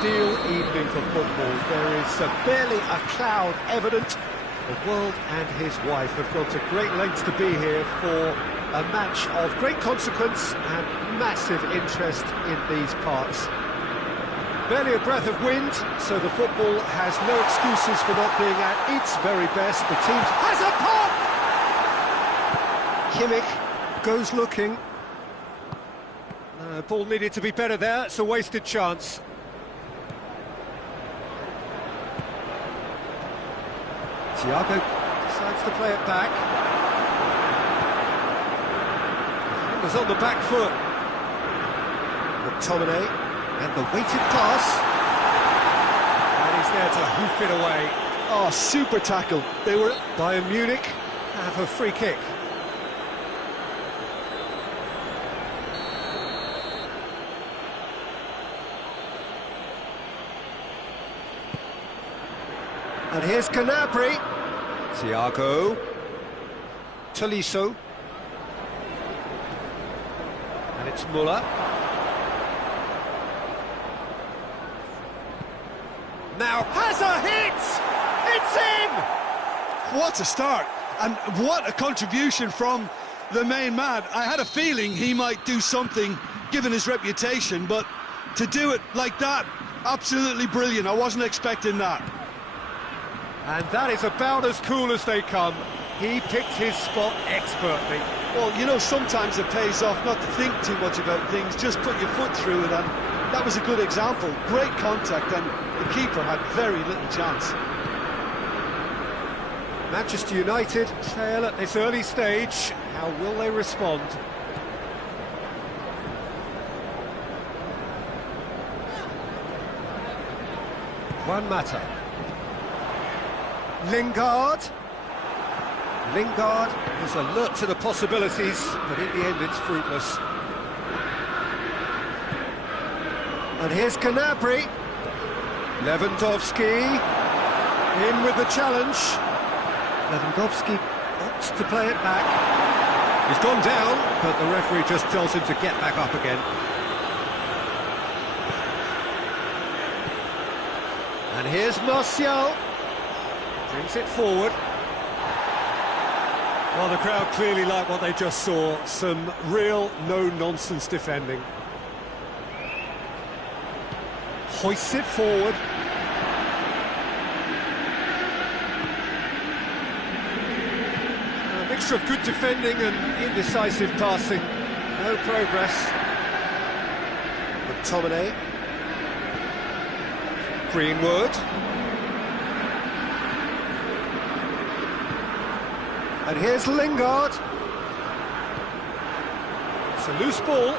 ideal evening for football. There is barely a cloud evident. The world and his wife have gone to great lengths to be here for a match of great consequence and massive interest in these parts. Barely a breath of wind, so the football has no excuses for not being at its very best. The team has a pop! Kimmich goes looking. Ball needed to be better there, it's a wasted chance. Thiago decides to play it back. Defenders on the back foot. McTominay, and the weighted pass. And he's there to hoof it away. Oh, super tackle. They were Bayern Munich have a free kick. And here's Canabry. Thiago. Tolisso. And it's Muller. Now has a hit! It's in! What a start, and what a contribution from the main man. I had a feeling he might do something, given his reputation, but to do it like that, absolutely brilliant. I wasn't expecting that. And that is about as cool as they come. He picked his spot expertly. Well, you know, sometimes it pays off not to think too much about things, just put your foot through it, and that was a good example. Great contact, and the keeper had very little chance. Manchester United trail at this early stage. How will they respond? Juan Mata. Lingard is alert to the possibilities, but in the end it's fruitless. And here's Canabry. Lewandowski in with the challenge. Lewandowski opts to play it back. He's gone down, but the referee just tells him to get back up again. And here's Martial. Brings it forward. Well, the crowd clearly like what they just saw. Some real no-nonsense defending. Hoists it forward. A mixture of good defending and indecisive passing. No progress. McTominay. Greenwood. And here's Lingard. It's a loose ball.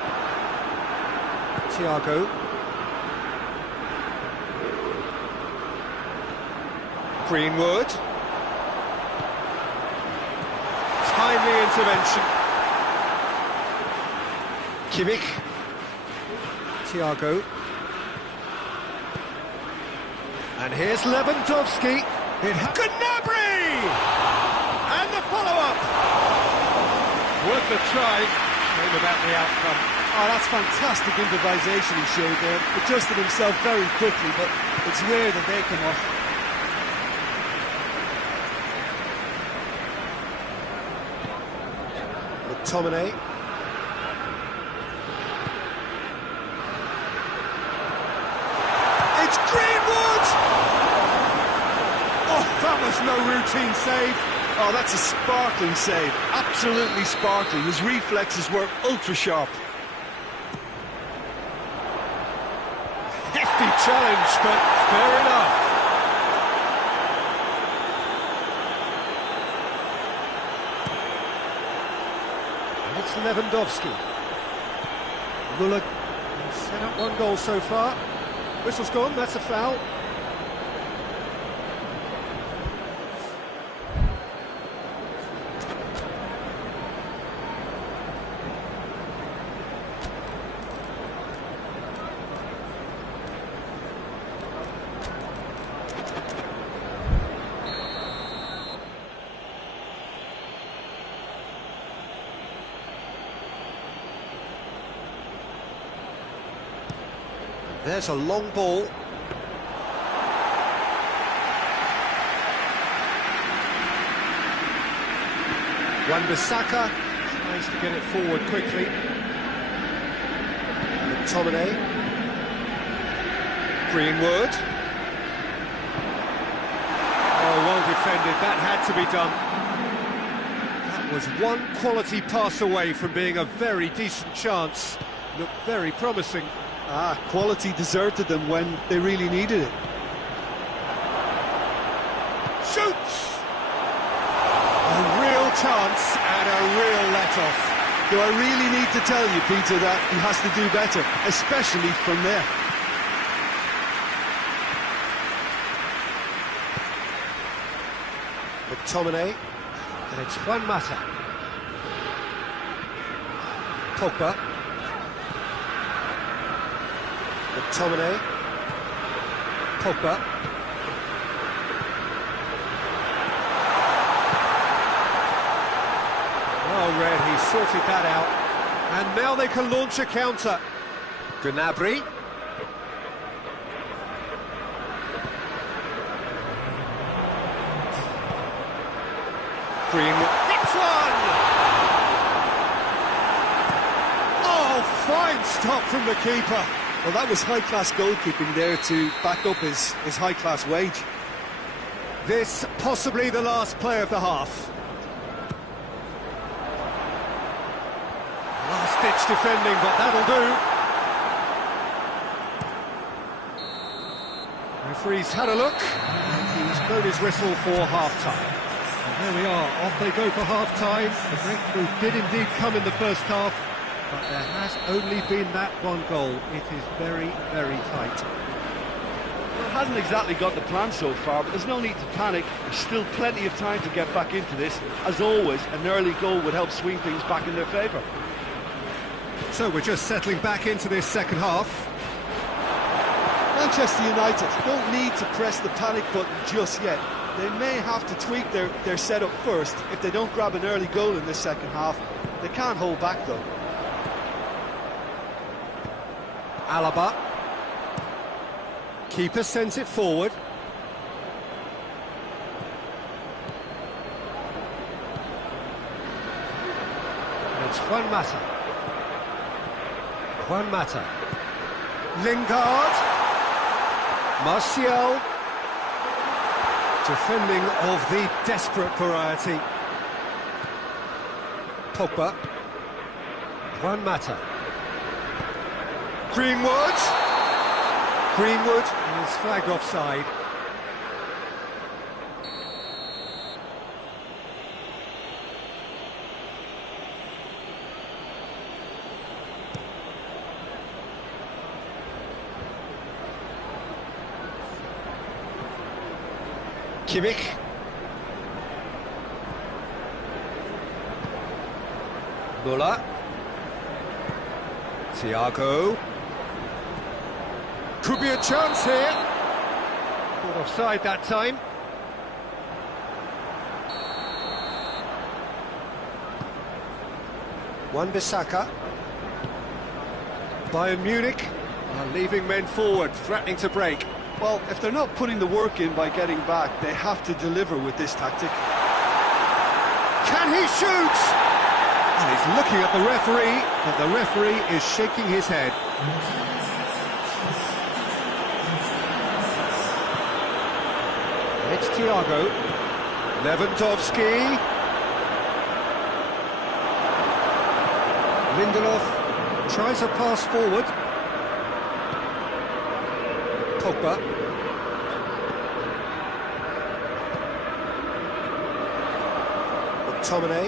Thiago. Greenwood. Timely intervention. Kimmich. Thiago. And here's Lewandowski. Gnabry! And the follow-up! Worth a try, shame about the outcome. Oh, that's fantastic improvisation he showed there. Adjusted himself very quickly, but it's rare that they come off. McTominay. It's Greenwood! Oh, that was no routine save. Oh, that's a sparkling save. Absolutely sparkling. His reflexes were ultra-sharp. Hefty challenge, but fair enough. And it's Lewandowski. Muller set up one goal so far. Whistle's gone, that's a foul. There's a long ball. Wan-Bissaka tries to get it forward quickly. McTominay. Greenwood. Oh, well defended, that had to be done. That was one quality pass away from being a very decent chance. Looked very promising. Quality deserted them when they really needed it. Shoots! A real chance and a real let-off. Do I really need to tell you, Peter, that he has to do better, especially from there? McTominay, and it's Juan Mata. Pogba. McTominay. Pogba. Well read, he sorted that out. And now they can launch a counter. Gnabry. Greenwood. Hits one! Oh, fine stop from the keeper. Well, that was high-class goalkeeping there to back up his high-class wage. This possibly the last play of the half. Last-ditch defending, but that'll do. Referee's had a look, and he's blown his whistle for half-time. And there we are, off they go for half-time. The breakthrough did indeed come in the first half, but there has only been that one goal. It is very, very tight. Well, it hasn't exactly got the plan so far, but there's no need to panic. There's still plenty of time to get back into this. As always, an early goal would help swing things back in their favour. So we're just settling back into this second half. Manchester United don't need to press the panic button just yet. They may have to tweak their setup first. If they don't grab an early goal in this second half, they can't hold back though. Alaba. Keeper sends it forward. And it's Juan Mata. Juan Mata. Lingard. Martial. Defending of the desperate variety. Pogba. Juan Mata. Greenwood. Greenwood is flagged offside. Kimmich. Muller. Thiago. Could be a chance here. Caught offside that time. Wan-Bissaka. Bayern Munich are leaving men forward, threatening to break. Well, if they're not putting the work in by getting back, they have to deliver with this tactic. Can he shoot? And he's looking at the referee, but the referee is shaking his head. It's Thiago. Lewandowski. Lindelof tries a pass forward. Pogba. McTominay.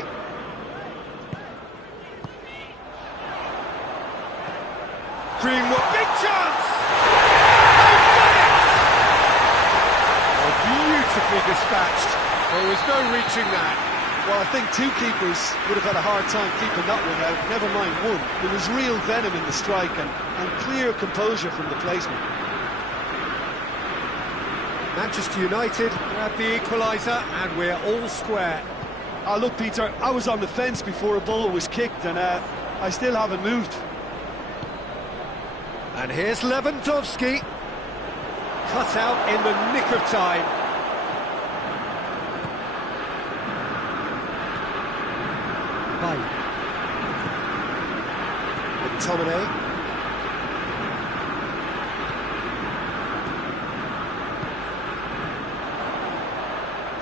Greenwood, big chance! Oh, beautifully dispatched. There was no reaching that. Well, I think two keepers would have had a hard time keeping that one out, never mind one. There was real venom in the strike and clear composure from the placement. Manchester United grab the equaliser and we're all square. Look, Peter, I was on the fence before a ball was kicked and I still haven't moved. And here's Lewandowski, cut out in the nick of time. McTominay.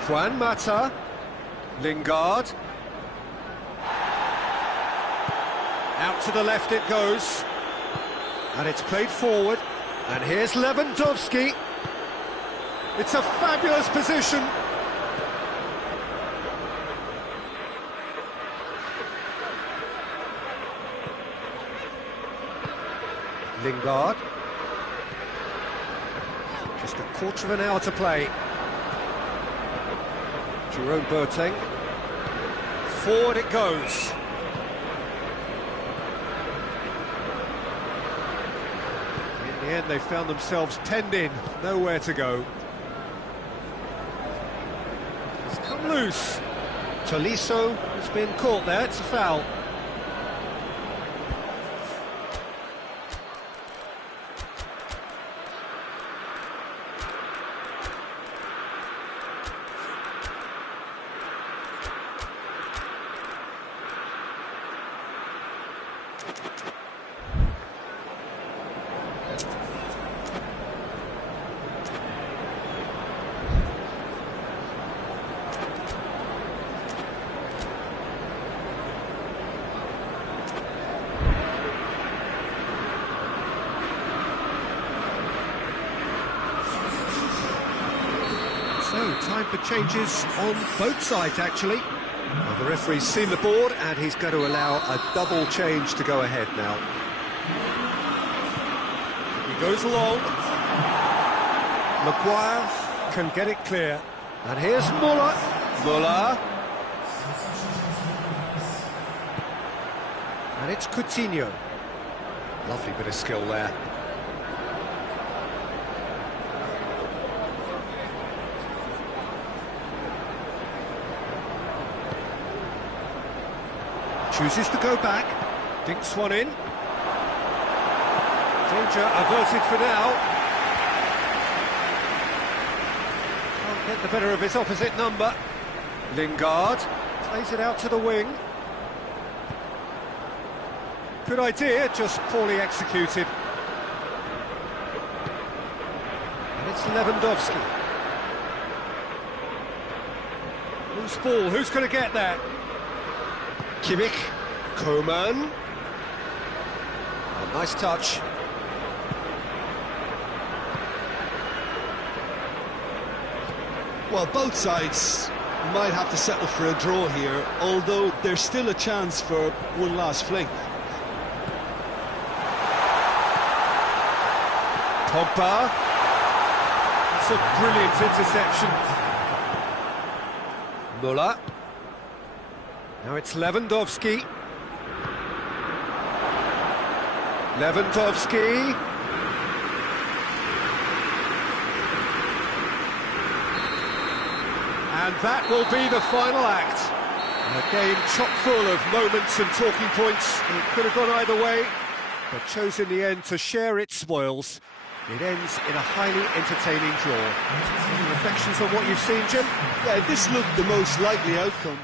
Juan Mata. Lingard. Out to the left it goes. And it's played forward. And here's Lewandowski. It's a fabulous position. Lingard. Just a quarter of an hour to play. Jerome Boateng. Forward it goes. In the end, they found themselves penned in, nowhere to go. It's come loose. Tolisso has been caught there, it's a foul. So, time for changes on both sides, actually. Well, the referee's seen the board, and he's going to allow a double change to go ahead now. He goes long. Maguire can get it clear. And here's Muller. Muller. And it's Coutinho. Lovely bit of skill there. Chooses to go back, dinks one in. Danger averted for now. Can't get the better of his opposite number. Lingard plays it out to the wing. Good idea, just poorly executed. And it's Lewandowski. Loose ball, who's going to get there? Kimmich, Coman. Oh, nice touch. Well, both sides might have to settle for a draw here, although there's still a chance for one last fling. Pogba. It's a brilliant interception. Muller. Now it's Lewandowski. Lewandowski. And that will be the final act. A game chock full of moments and talking points. It could have gone either way, but chose in the end to share its spoils. It ends in a highly entertaining draw. Any reflections on what you've seen, Jim? Yeah, this looked the most likely outcome.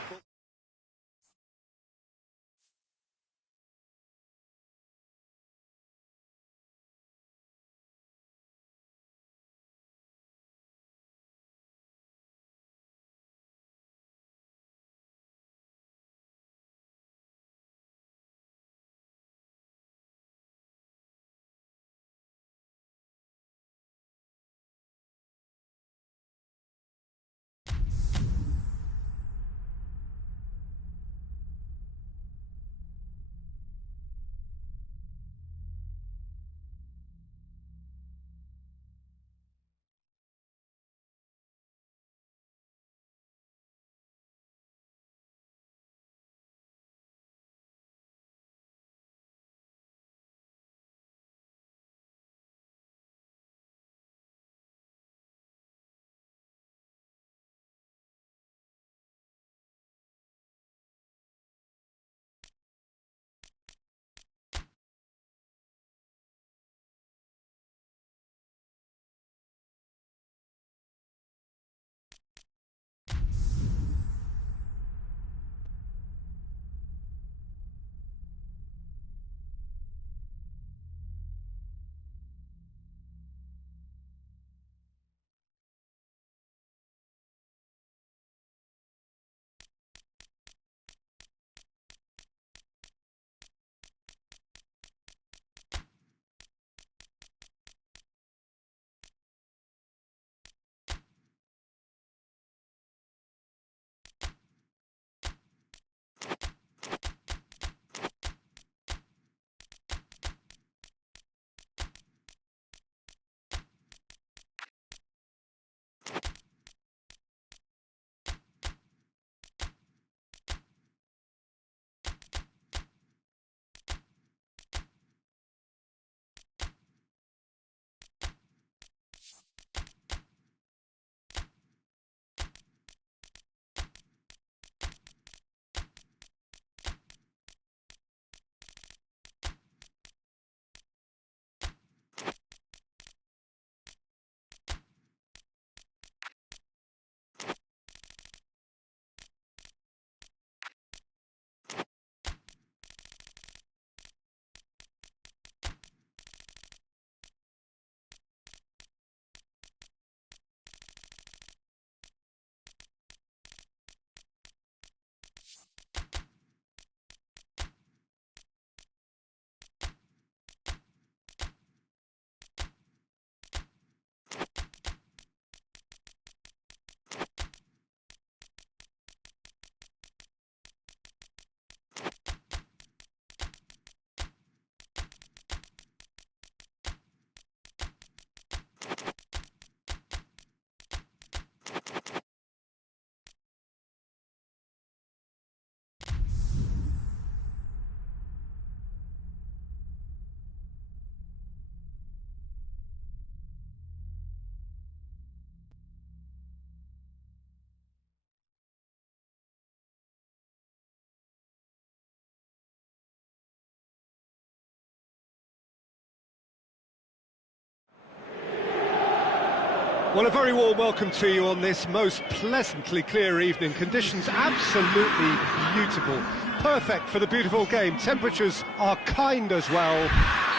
Well, a very warm welcome to you on this most pleasantly clear evening. Conditions absolutely beautiful. Perfect for the beautiful game. Temperatures are kind as well.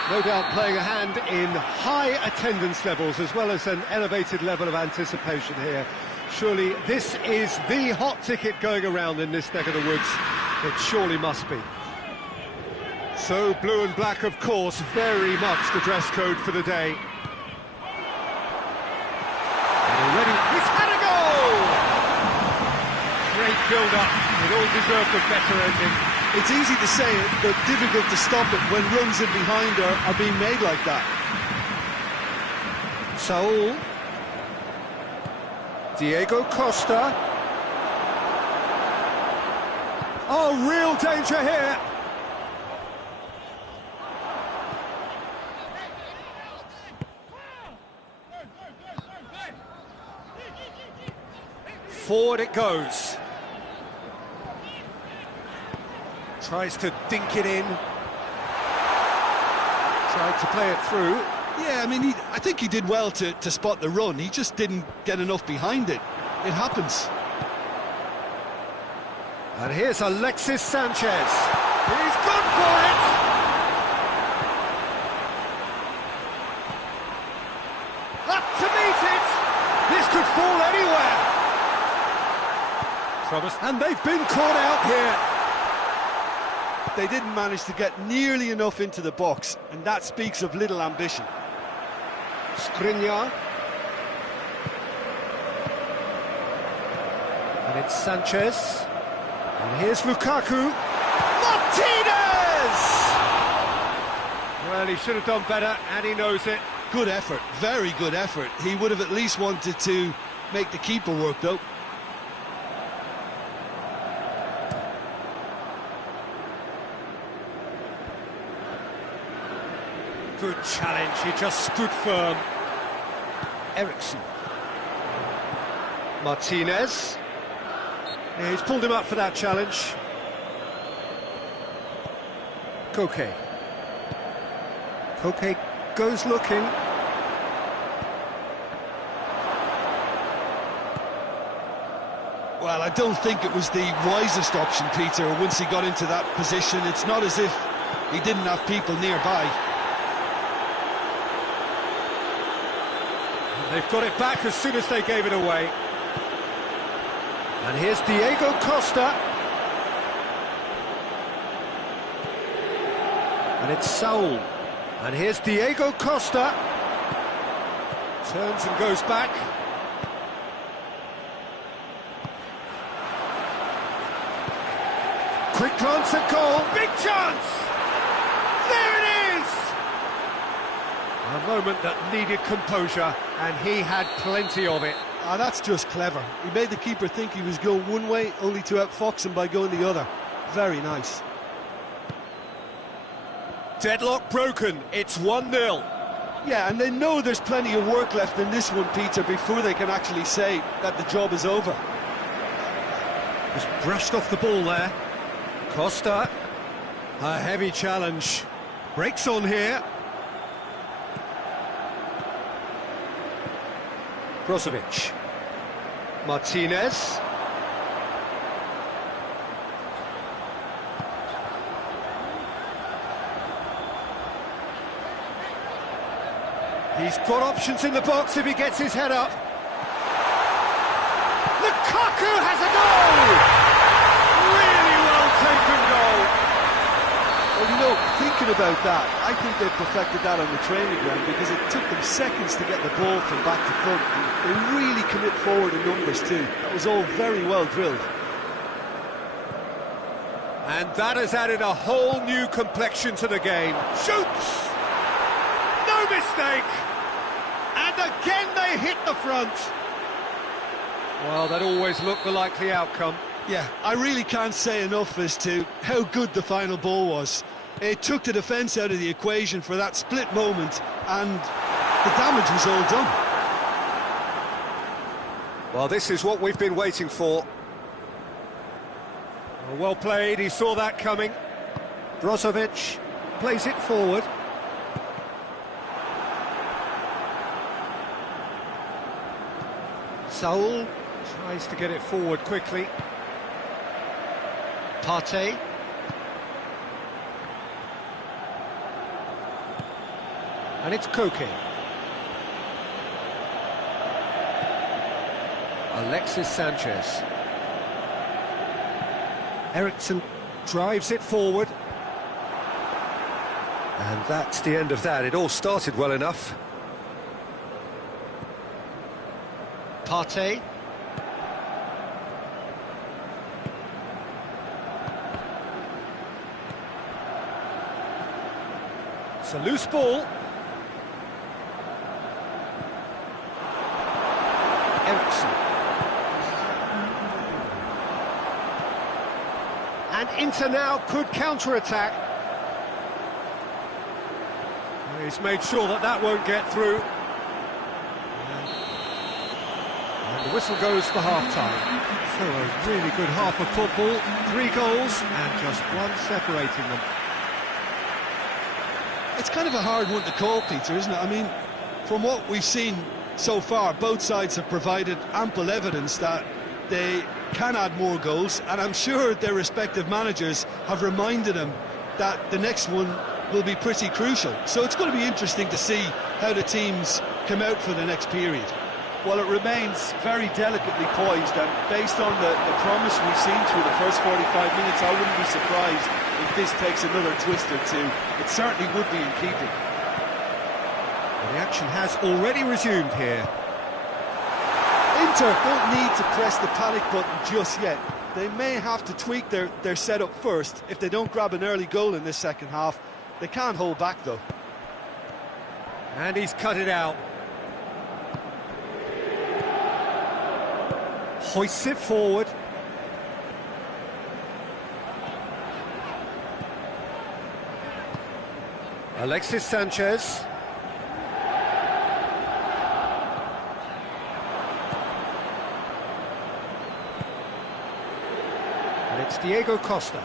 No doubt playing a hand in high attendance levels as well as an elevated level of anticipation here. Surely this is the hot ticket going around in this neck of the woods. It surely must be. So blue and black, of course, very much the dress code for the day. Already, he's had a goal! Great build-up, it all deserved a better ending. It's easy to say it, but difficult to stop it when runs in behind are being made like that. Saul. Diego Costa. Oh, real danger here. Forward it goes. Tries to dink it in. Tried to play it through. Yeah, I mean, I think he did well to spot the run. He just didn't get enough behind it. It happens. And here's Alexis Sanchez. He's gone for it! Up to meet it! This could fall anywhere! And they've been caught out here. They didn't manage to get nearly enough into the box, and that speaks of little ambition. Skriniar. And it's Sanchez. And here's Lukaku. Martinez! Well, he should have done better, and he knows it. Good effort, very good effort. He would have at least wanted to make the keeper work, though. Good challenge, he just stood firm. Eriksson. Martinez. Yeah, he's pulled him up for that challenge. Koke. Koke goes looking. Well, I don't think it was the wisest option, Peter, once he got into that position. It's not as if he didn't have people nearby. They've got it back as soon as they gave it away. And here's Diego Costa. And it's Saul. And here's Diego Costa. Turns and goes back. Quick glance at goal. Big chance! There it is! A moment that needed composure, and he had plenty of it. Ah, that's just clever. He made the keeper think he was going one way, only to outfox him by going the other. Very nice. Deadlock broken, it's 1-0. Yeah, and they know there's plenty of work left in this one, Peter, before they can actually say that the job is over. Just brushed off the ball there. Costa, a heavy challenge. Breaks on here. Brozovic. Martinez. He's got options in the box if he gets his head up. Lukaku has a goal! Really well taken goal. Well, you know, thinking about that, I think they've perfected that on the training ground because it took them seconds to get the ball from back to front. They really commit forward in numbers too. That was all very well drilled. And that has added a whole new complexion to the game. Shoots! No mistake! And again they hit the front. Well, that always looked the likely outcome. Yeah, I really can't say enough as to how good the final ball was. It took the defence out of the equation for that split moment, and the damage was all done. Well, this is what we've been waiting for. Well played, he saw that coming. Brozovic plays it forward. Saul tries to get it forward quickly. Partey. And it's Koke. Alexis Sanchez. Eriksson drives it forward. And that's the end of that. It all started well enough. Partey. It's a loose ball. Eriksson. And Inter now could counter-attack. He's made sure that that won't get through. And the whistle goes for half-time. So a really good half of football. 3 goals and just one separating them. It's kind of a hard one to call, Peter, isn't it? I mean, from what we've seen so far, both sides have provided ample evidence that they can add more goals, and I'm sure their respective managers have reminded them that the next one will be pretty crucial. So it's going to be interesting to see how the teams come out for the next period. Well, it remains very delicately poised, and based on the promise we've seen through the first 45 minutes, I wouldn't be surprised if this takes another twist or two. It certainly would be in keeping. The action has already resumed here. Inter don't need to press the panic button just yet. They may have to tweak their setup first. If they don't grab an early goal in this second half, they can't hold back though. And he's cut it out. Hoists it forward. Alexis Sanchez. And it's Diego Costa.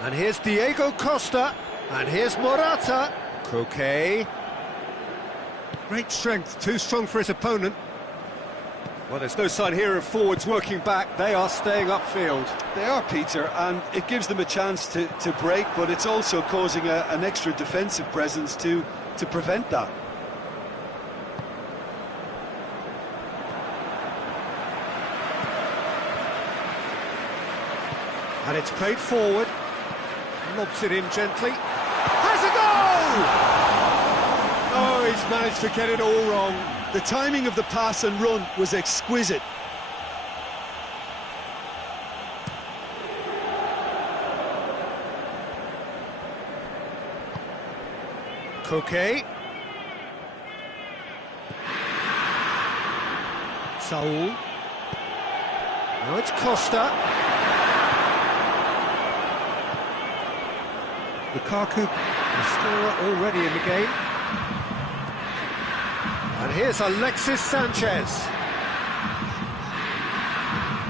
And here's Diego Costa. And here's Morata. Koke. Great strength, too strong for his opponent. Well, there's no sign here of forwards working back. They are staying upfield. They are, Peter, and it gives them a chance to break, but it's also causing an extra defensive presence to prevent that. And it's played forward. Lobs it in gently. Has a goal! Oh, he's managed to get it all wrong. The timing of the pass and run was exquisite. Koke. Saul. Now it's Costa. Lukaku, the scorer already in the game. And here's Alexis Sanchez.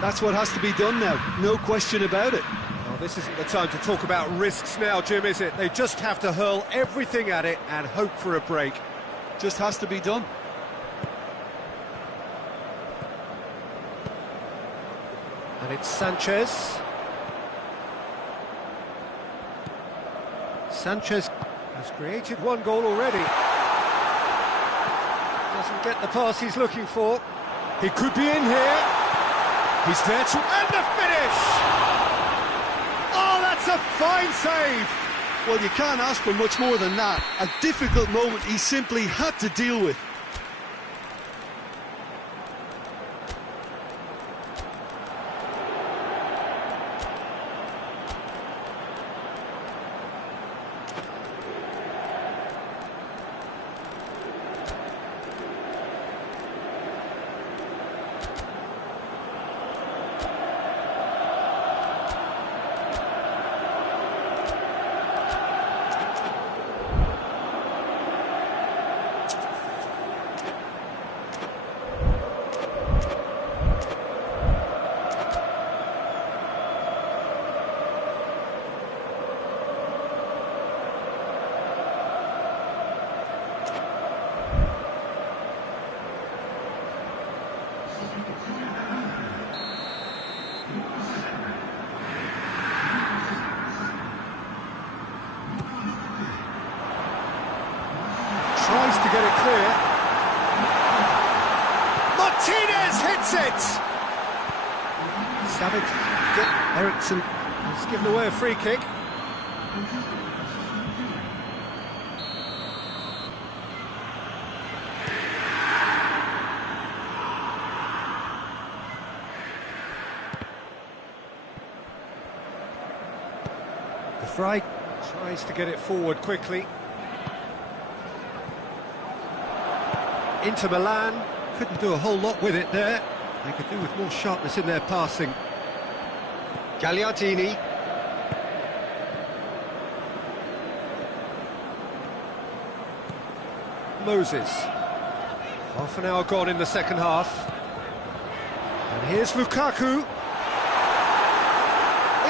That's what has to be done now, no question about it. Well, this isn't the time to talk about risks now, Jim, is it? They just have to hurl everything at it and hope for a break. Just has to be done. And it's Sanchez. Sanchez has created one goal already. Doesn't get the pass he's looking for. He could be in here. He's there to end the finish! Oh, that's a fine save! Well, you can't ask for much more than that. A difficult moment he simply had to deal with. Tries to get it clear. Martinez hits it! Savage, Ericsson has given away a free kick. The Fry tries to get it forward quickly. Inter Milan couldn't do a whole lot with it there. They could do with more sharpness in their passing. Gagliardini. Moses. Half an hour gone in the second half. And here's Lukaku.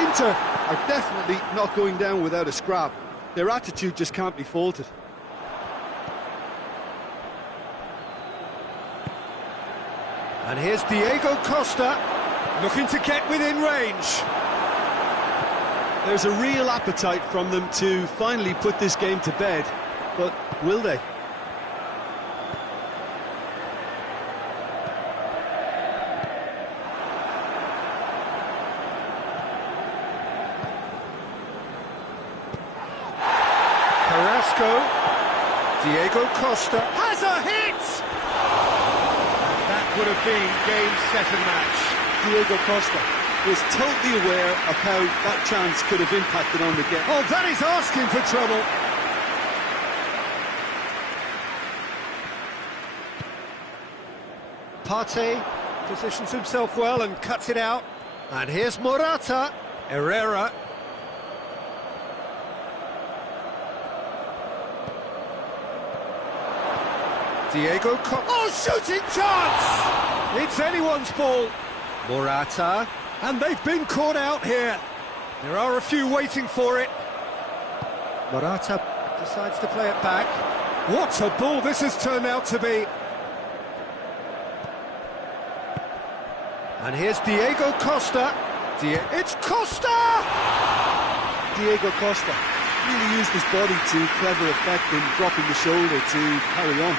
Inter are definitely not going down without a scrap. Their attitude just can't be faulted. And here's Diego Costa, looking to get within range. There's a real appetite from them to finally put this game to bed, but will they? Carrasco, Diego Costa has a hit! That would have been game, set and match. Diego Costa was totally aware of how that chance could have impacted on the game. Oh, that is asking for trouble. Partey positions himself well and cuts it out. And here's Morata. Herrera. Diego Costa. Oh, shooting chance! It's anyone's ball. Morata. And they've been caught out here. There are a few waiting for it. Morata decides to play it back. What a ball this has turned out to be. And here's Diego Costa. It's Costa! Diego Costa really used his body to clever effect in dropping the shoulder to carry on.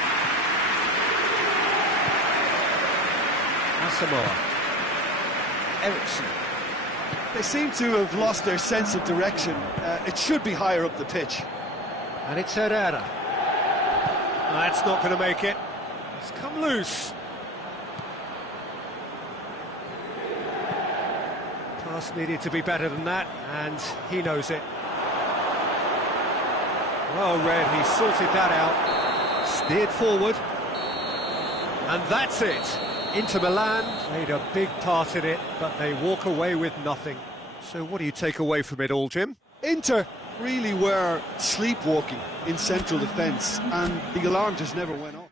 Asamoah. Ericsson. They seem to have lost their sense of direction. It should be higher up the pitch. And it's Herrera. That's not going to make it. It's come loose. Pass needed to be better than that, and he knows it. Well read, he sorted that out. Steered forward. And that's it. Inter Milan played a big part in it, but they walk away with nothing. So what do you take away from it all, Jim? Inter really were sleepwalking in central defence, and the alarm just never went off.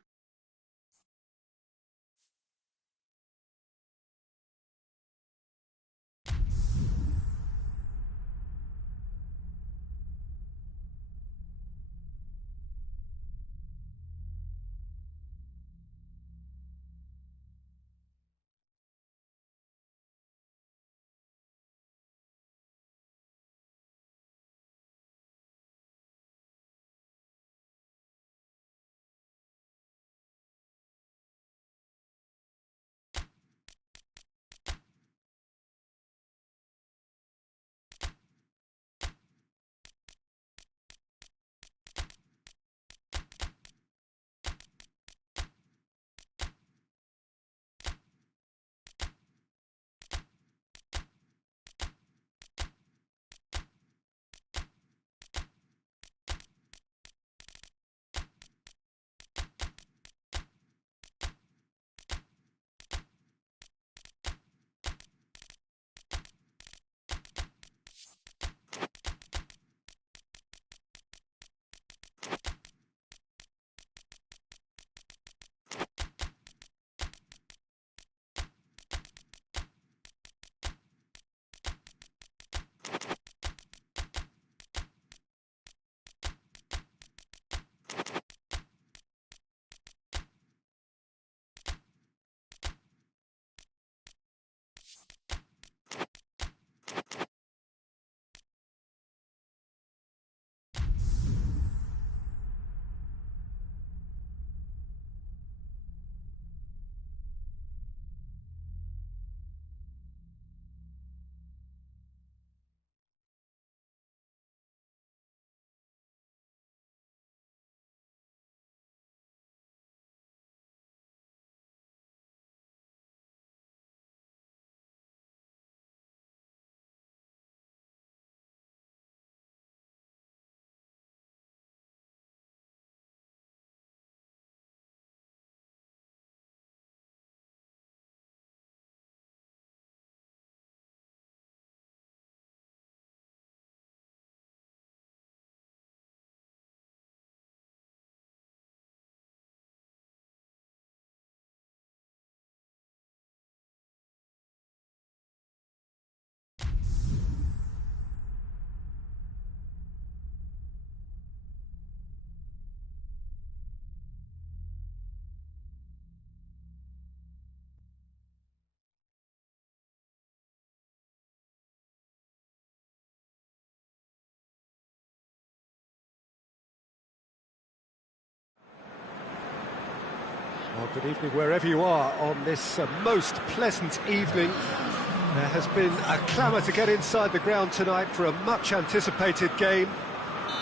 Good evening wherever you are on this most pleasant evening. There has been a clamour to get inside the ground tonight for a much-anticipated game.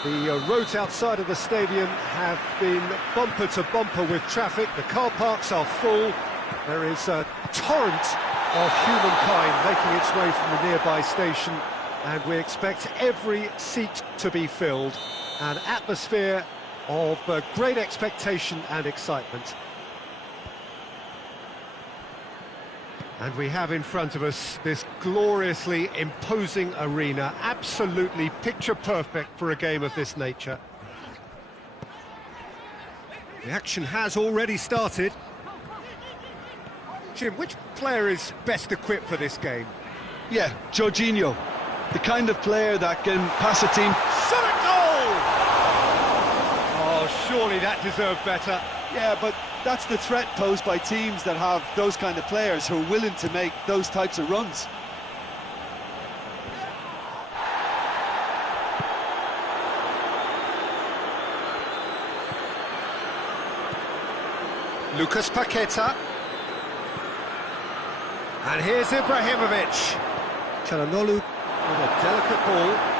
The roads outside of the stadium have been bumper to bumper with traffic. The car parks are full. There is a torrent of humankind making its way from the nearby station, and we expect every seat to be filled. An atmosphere of great expectation and excitement. And we have in front of us this gloriously imposing arena, absolutely picture-perfect for a game of this nature. The action has already started. Jim, which player is best equipped for this game? Yeah, Jorginho. The kind of player that can pass a team. Shot at goal! Oh, surely that deserved better. Yeah, but that's the threat posed by teams that have those kind of players who are willing to make those types of runs. Lucas Paqueta. And here's Ibrahimovic. Çalhanoğlu with a delicate ball.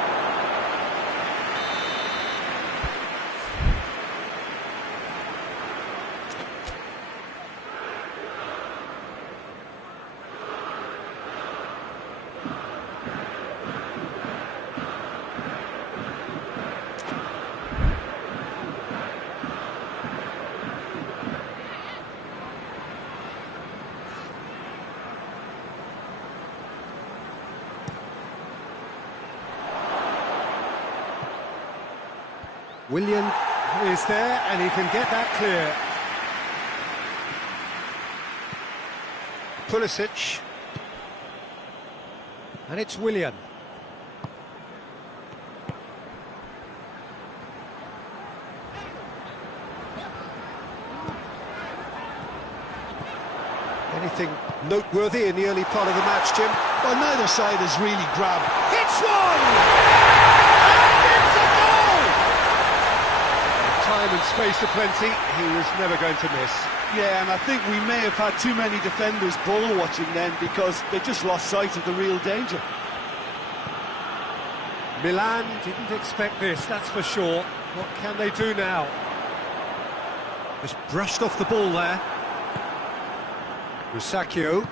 Willian is there, and he can get that clear. Pulisic. And it's Willian. Anything noteworthy in the early part of the match, Jim? Well, neither side has really grabbed. Hits one! Time and space aplenty, he was never going to miss. Yeah, and I think we may have had too many defenders ball watching then because they just lost sight of the real danger. Milan didn't expect this, that's for sure. What can they do now? Just brushed off the ball there. Rusacchio,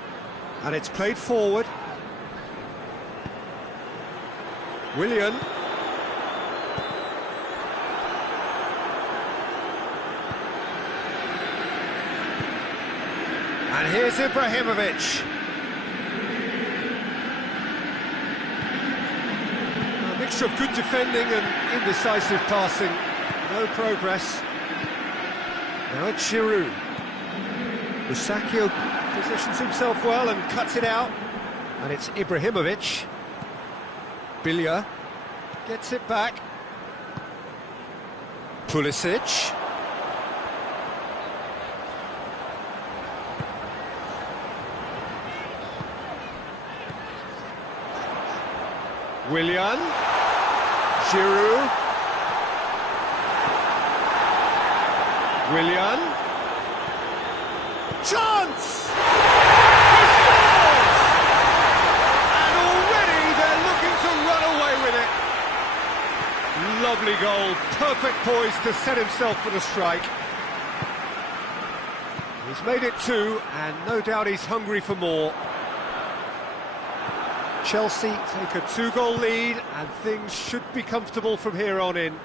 and it's played forward. Willian. And here's Ibrahimovic. A mixture of good defending and indecisive passing. No progress. Now it's Giroud. Rusacchio positions himself well and cuts it out. And it's Ibrahimovic. Bilya gets it back. Pulisic. Willian, Giroud, Willian, chance! He scores! And already they're looking to run away with it. Lovely goal, perfect poise to set himself for the strike. He's made it two, and no doubt he's hungry for more. Chelsea take a two-goal lead, and things should be comfortable from here on in.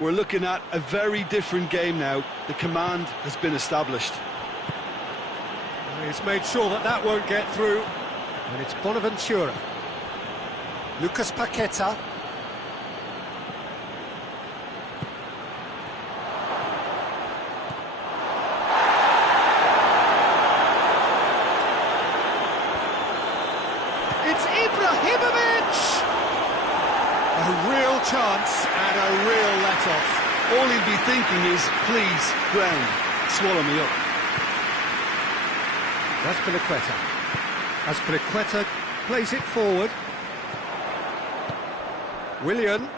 We're looking at a very different game now. The command has been established. He's made sure that that won't get through. And it's Bonaventura. Lucas Paqueta. It's Ibrahimovic! A real chance and a real let-off. All he'd be thinking is, please, ground, swallow me up. That's Azpilicueta. Azpilicueta plays it forward. Willian.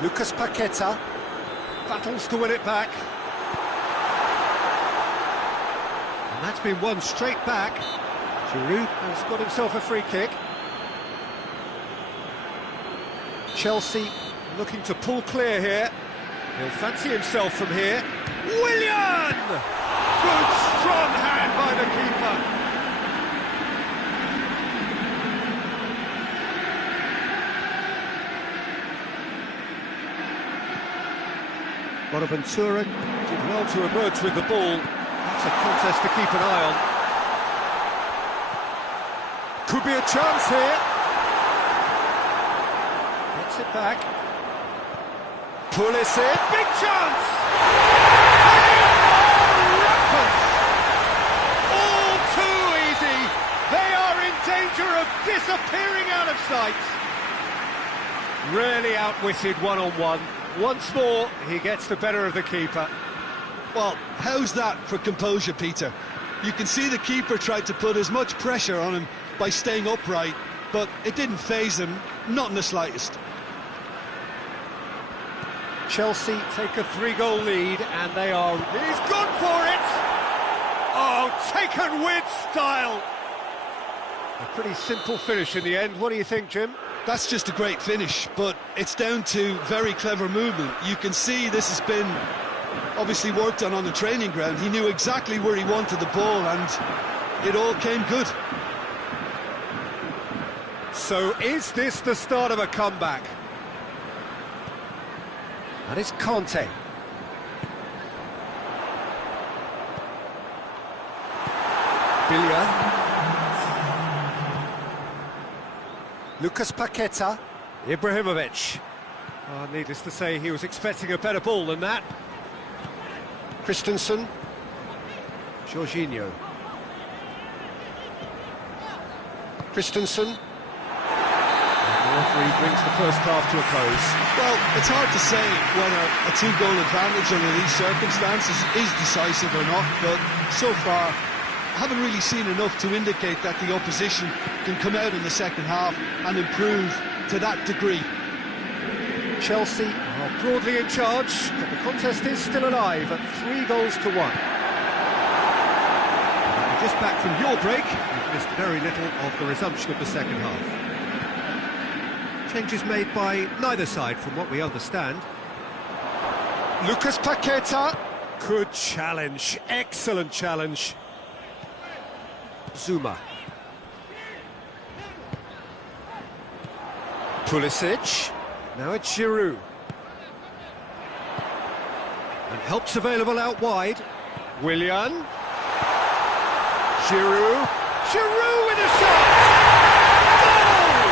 Lucas Paqueta battles to win it back. And that's been won straight back. Giroud has got himself a free kick. Chelsea looking to pull clear here. He'll fancy himself from here. Willian! Good strong hand by the keeper. Bonaventura did well to emerge with the ball. That's a contest to keep an eye on. Could be a chance here. Gets it back. Pulisic, big chance! Rampant! All too easy. They are in danger of disappearing out of sight. Really outwitted one-on-one. Once more, he gets the better of the keeper. Well, how's that for composure, Peter? You can see the keeper tried to put as much pressure on him by staying upright, but it didn't faze him, not in the slightest. Chelsea take a 3-goal lead, and they are... He's gone for it! Oh, taken with style! A pretty simple finish in the end. What do you think, Jim? That's just a great finish, but it's down to very clever movement. You can see this has been obviously worked on the training ground. He knew exactly where he wanted the ball, and it all came good. So is this the start of a comeback? That is Conte. Billia. Lucas Paqueta. Ibrahimovic. Oh, needless to say, he was expecting a better ball than that. Christensen. Jorginho. Christensen. The referee brings the first half to a close. Well, it's hard to say whether a 2-goal advantage under these circumstances is decisive or not, but so far I haven't really seen enough to indicate that the opposition can come out in the second half and improve to that degree. Chelsea are broadly in charge, but the contest is still alive at 3-1. Just back from your break, you've missed very little of the resumption of the second half. Changes made by neither side, from what we understand. Lucas Paqueta. Good challenge, excellent challenge. Zuma. Pulisic. Now it's Giroud. And help's available out wide. Willian. Giroud. Giroud with a shot! Goal!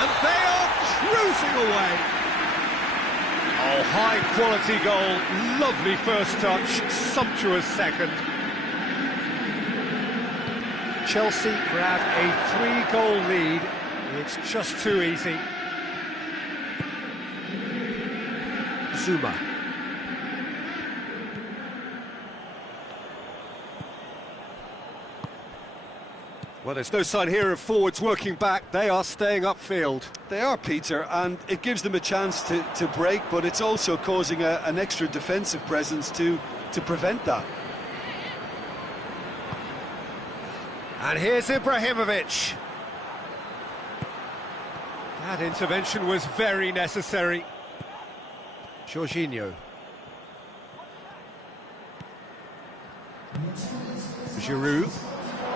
And they are cruising away. Oh, high-quality goal. Lovely first touch. Sumptuous second. Chelsea grab a 3-goal lead. It's just too easy. Zuma. Well, there's no sign here of forwards working back. They are staying upfield. They are, Peter, and it gives them a chance to break, but it's also causing an extra defensive presence to prevent that. And here's Ibrahimovic. That intervention was very necessary. Jorginho. Giroud.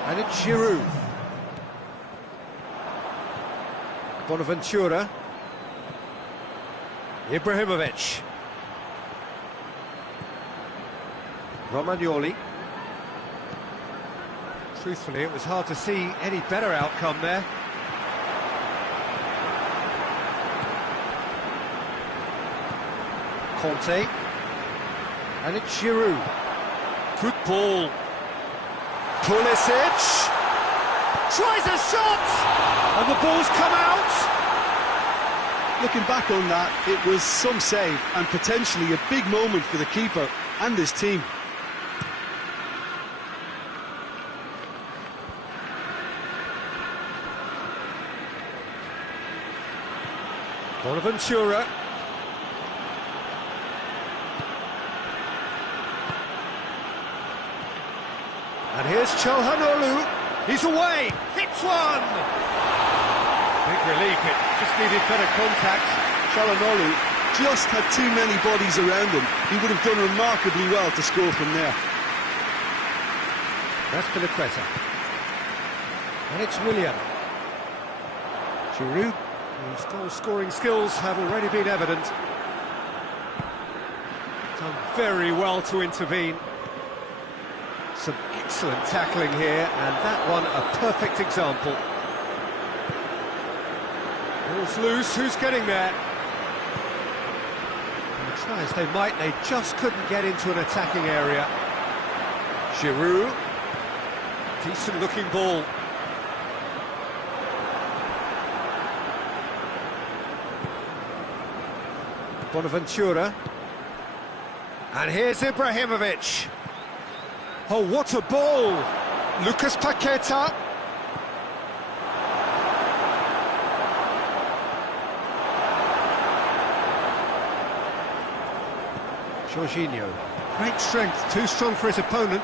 And it's Giroud. Bonaventura. Ibrahimovic. Romagnoli. Truthfully, it was hard to see any better outcome there. Conte. And it's Giroud. Good ball. Pulisic. Tries a shot! And the ball's come out! Looking back on that, it was some save and potentially a big moment for the keeper and his team. Bonaventura. And here's Çalhanoğlu. He's away. Hits one. Big relief. It just needed better contact. Çalhanoğlu just had too many bodies around him. He would have done remarkably well to score from there. That's Piliqueta. And it's Willian. Giroud, whose goal-scoring skills have already been evident. Done very well to intervene. Some excellent tackling here, and that one a perfect example. Ball's loose, who's getting there? And try as they might, they just couldn't get into an attacking area. Giroud. Decent-looking ball. Bonaventura. And here's Ibrahimovic. Oh, what a ball! Lucas Paqueta. Jorginho. Great strength, too strong for his opponent.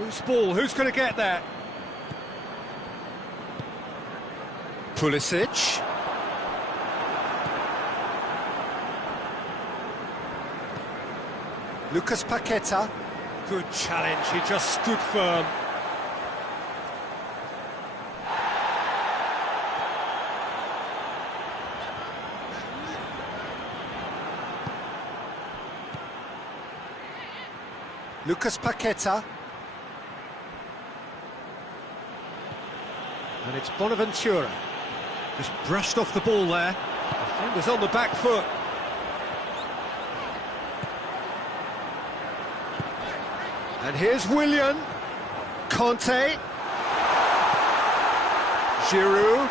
Loose ball, who's going to get there? Pulisic. Lucas Paqueta. Good challenge, he just stood firm. Lucas Paqueta. And it's Bonaventura. Just brushed off the ball there. Defender's on the back foot. And here's Willian. Conte. Giroud.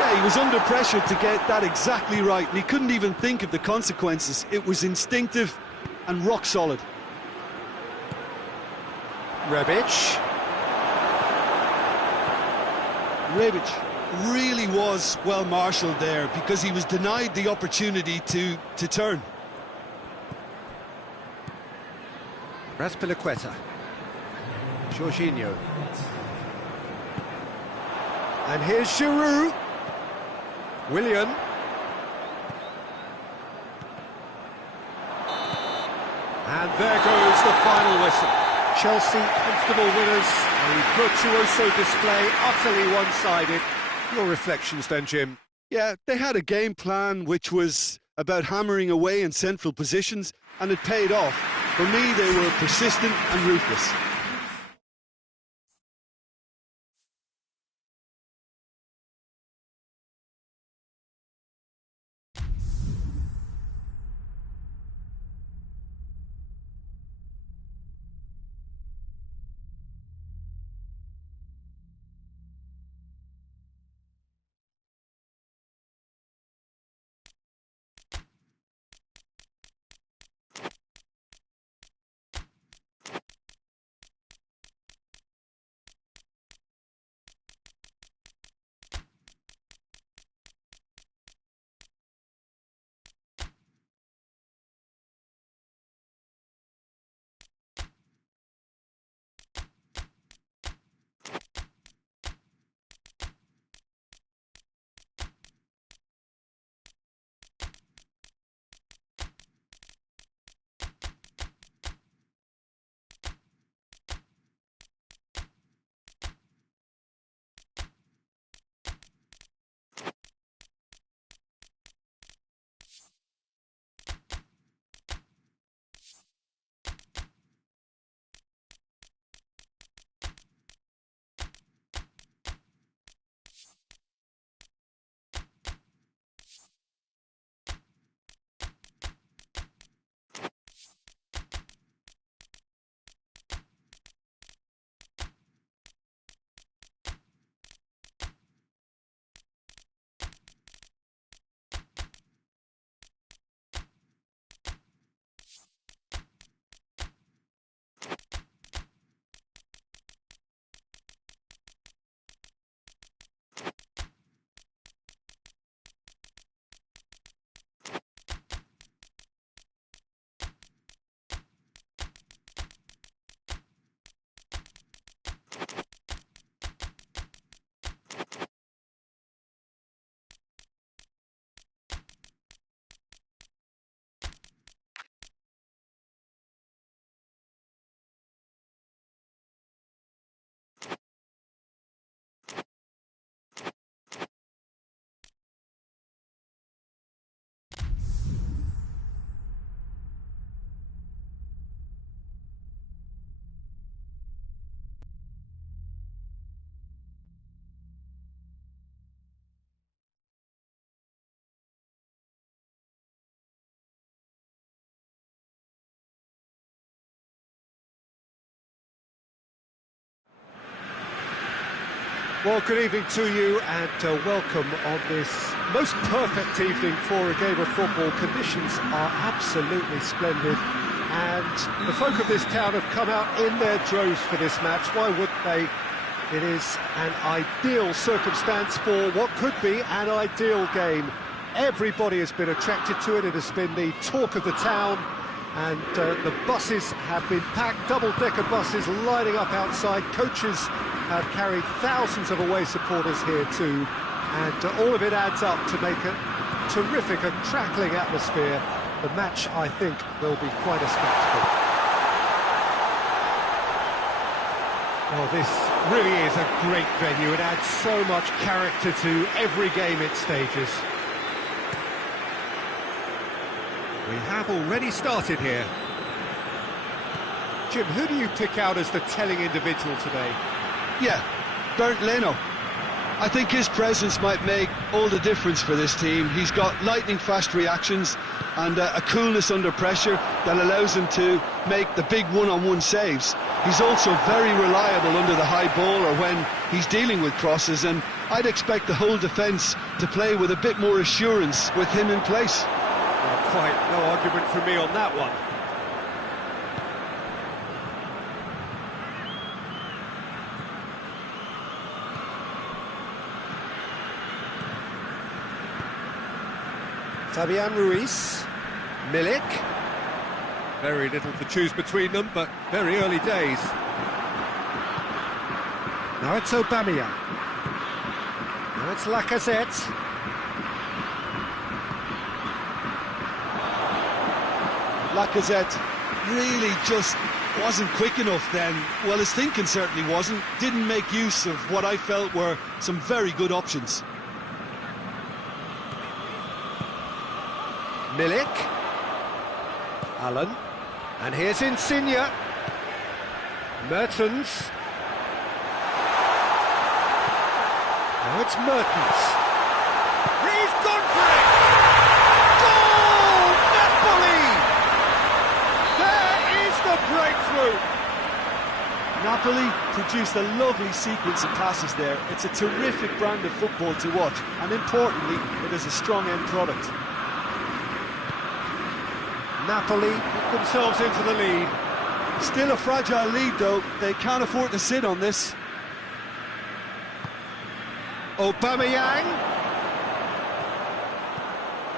Yeah, he was under pressure to get that exactly right, and he couldn't even think of the consequences. It was instinctive and rock solid. Rebic. Rebic really was well marshalled there because he was denied the opportunity to turn. Piliqueta. Jorginho. And here's Giroud. Willian. And there goes the final whistle. Chelsea comfortable winners. A virtuoso display, utterly one-sided. Your reflections then, Jim? Yeah, they had a game plan which was about hammering away in central positions, and it paid off. For me, they were persistent and ruthless. Well, good evening to you and welcome on this most perfect evening for a game of football. Conditions are absolutely splendid and the folk of this town have come out in their droves for this match. Why wouldn't they? It is an ideal circumstance for what could be an ideal game. Everybody has been attracted to it. It has been the talk of the town. And the buses have been packed, double-decker buses lining up outside. Coaches have carried thousands of away supporters here too. And all of it adds up to make a terrific and crackling atmosphere. The match, I think, will be quite a spectacle. Well, this really is a great venue. It adds so much character to every game it stages. We have already started here. Jim, who do you pick out as the telling individual today? Yeah, Bernd Leno. I think his presence might make all the difference for this team. He's got lightning-fast reactions and a coolness under pressure that allows him to make the big one-on-one saves. He's also very reliable under the high ball or when he's dealing with crosses, and I'd expect the whole defence to play with a bit more assurance with him in place. Well, quite no argument from me on that one. Fabian Ruiz, Milik. Very little to choose between them, but very early days. Now it's Aubameyang. Now it's Lacazette. Lacazette really just wasn't quick enough then. Well, his thinking certainly wasn't. Didn't make use of what I felt were some very good options. Milik. Allen. And here's Insigne. Mertens. Now it's Mertens. He's gone for it! Goal! Napoli! There is the breakthrough! Napoli produced a lovely sequence of passes there. It's a terrific brand of football to watch, and importantly, it is a strong end product. Napoli put themselves into the lead. Still a fragile lead, though. They can't afford to sit on this. Aubameyang.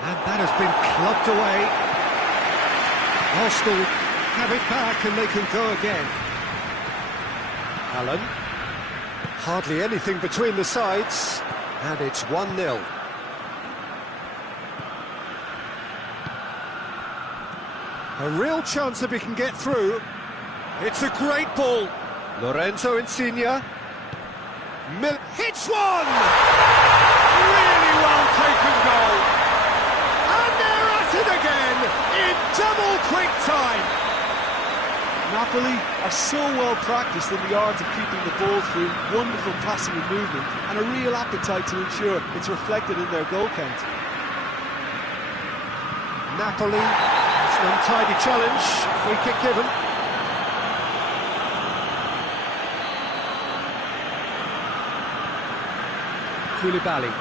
And that has been clubbed away. Arsenal have it back and they can go again. Allen. Hardly anything between the sides. And it's 1-0. A real chance if he can get through. It's a great ball. Lorenzo Insigne. Hits one! Really well taken goal. And they're at it again in double quick time. Napoli are so well practiced in the art of keeping the ball through, wonderful passing and movement, and a real appetite to ensure it's reflected in their goal count. Napoli, it's an untidy challenge, free kick given. Koulibaly.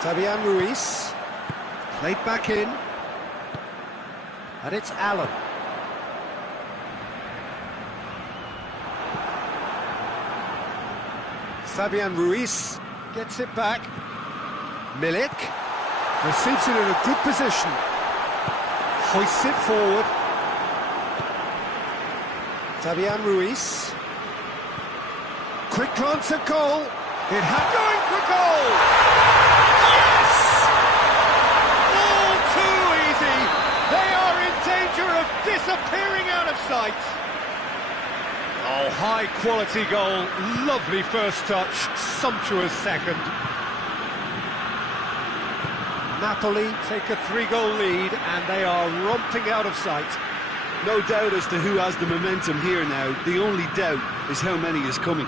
Fabian Ruiz, played back in. And it's Allen. Fabian Ruiz gets it back. Milik receives it in a good position. Hoists it forward. Fabian Ruiz. Quick glance at goal. It had going for goal. Yes! All too easy. They are in danger of disappearing out of sight. Oh, high quality goal. Lovely first touch. Sumptuous second. Napoli take a 3-goal lead and they are romping out of sight. No doubt as to who has the momentum here now. The only doubt is how many is coming.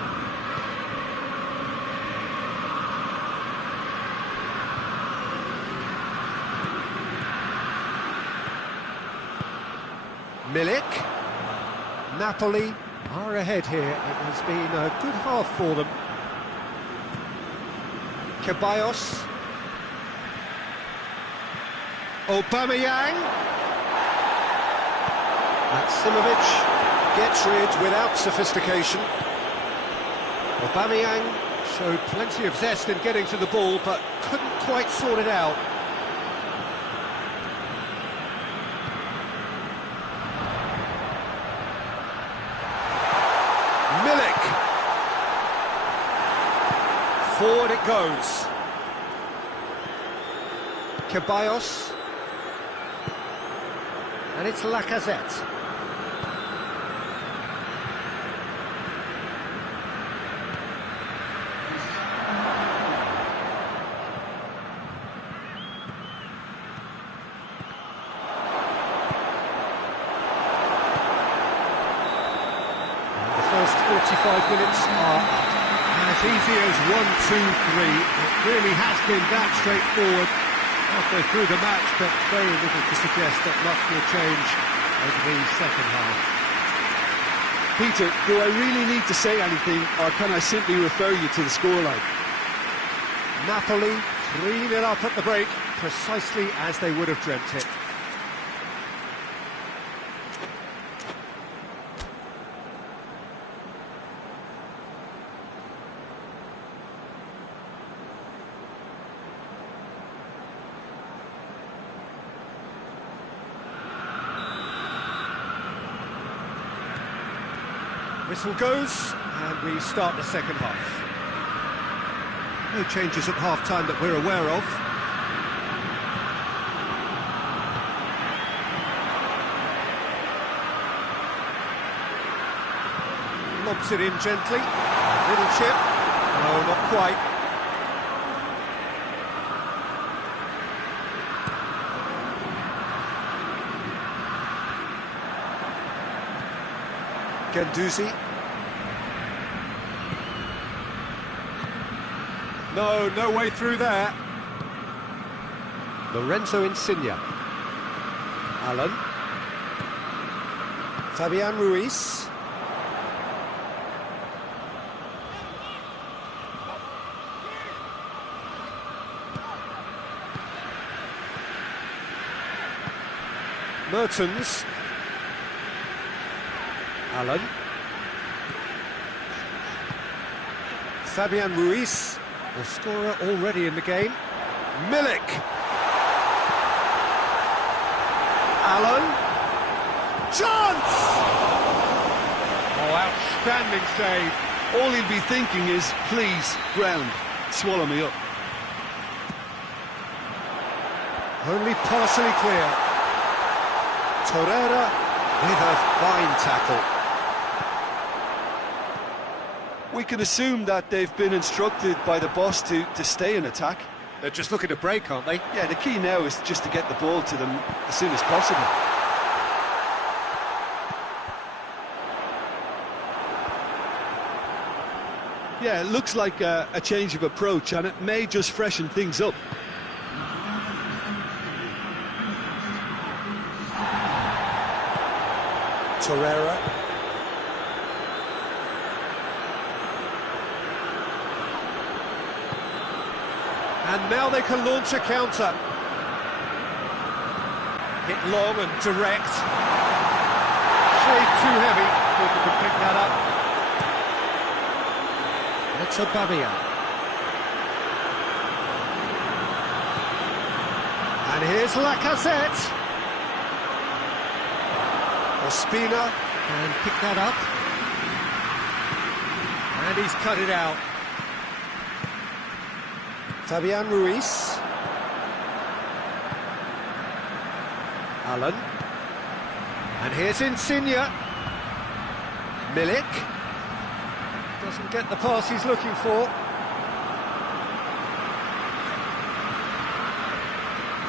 Milik. Napoli Are ahead here. It has been a good half for them. Ceballos. Aubameyang. Maximovic gets rid without sophistication. Aubameyang showed plenty of zest in getting to the ball, but couldn't quite sort it out. Milik. Forward it goes. Ceballos. And it's Lacazette. The first 45 minutes are as easy as 1, 2, 3. It really has been that straightforward halfway through the match, but very little to suggest that much will change over the second half. Peter, do I really need to say anything, or can I simply refer you to the scoreline? Napoli 3-0 up at the break, precisely as they would have dreamt it. Whistle goes, and we start the second half. No changes at half-time that we're aware of. Lobs it in gently. Little chip. No, not quite. Guendouzi. No way through there. Lorenzo Insigne. Allen. Fabian Ruiz. Mertens. Allen. Fabian Ruiz, the scorer already in the game. Milik. Allen. Chance! Oh, outstanding save. All he'll be thinking is, please, ground, swallow me up. Only partially clear. Torreira with a fine tackle. We can assume that they've been instructed by the boss to stay in attack. They're just looking to break, aren't they? Yeah, the key now is just to get the ball to them as soon as possible. Yeah, it looks like a change of approach, and it may just freshen things up. Torreira. And now they can launch a counter. Hit long and direct. Shade too heavy. Keeper can pick that up. It's Aubameyang. And here's Lacazette. Ospina can pick that up. And he's cut it out. Fabian Ruiz. Allen. And here's Insigne. Milik. Doesn't get the pass he's looking for.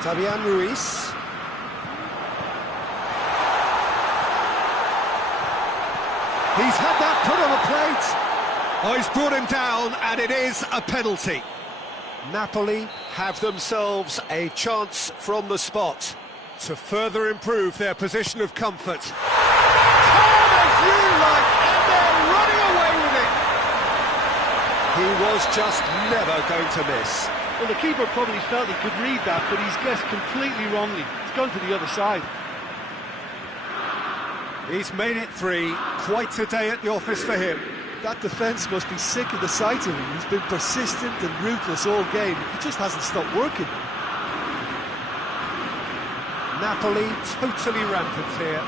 Fabian Ruiz. He's had that put on the plate. Oh, he's brought him down, and it is a penalty. Napoli have themselves a chance from the spot to further improve their position of comfort. Calm as you like, and just never going to miss. Well, the keeper probably felt he could read that, but he's guessed completely wrongly. He's gone to the other side. He's made it 3. Quite a day at the office for him. That defence must be sick of the sight of him. He's been persistent and ruthless all game. He just hasn't stopped working. Napoli totally rampant here.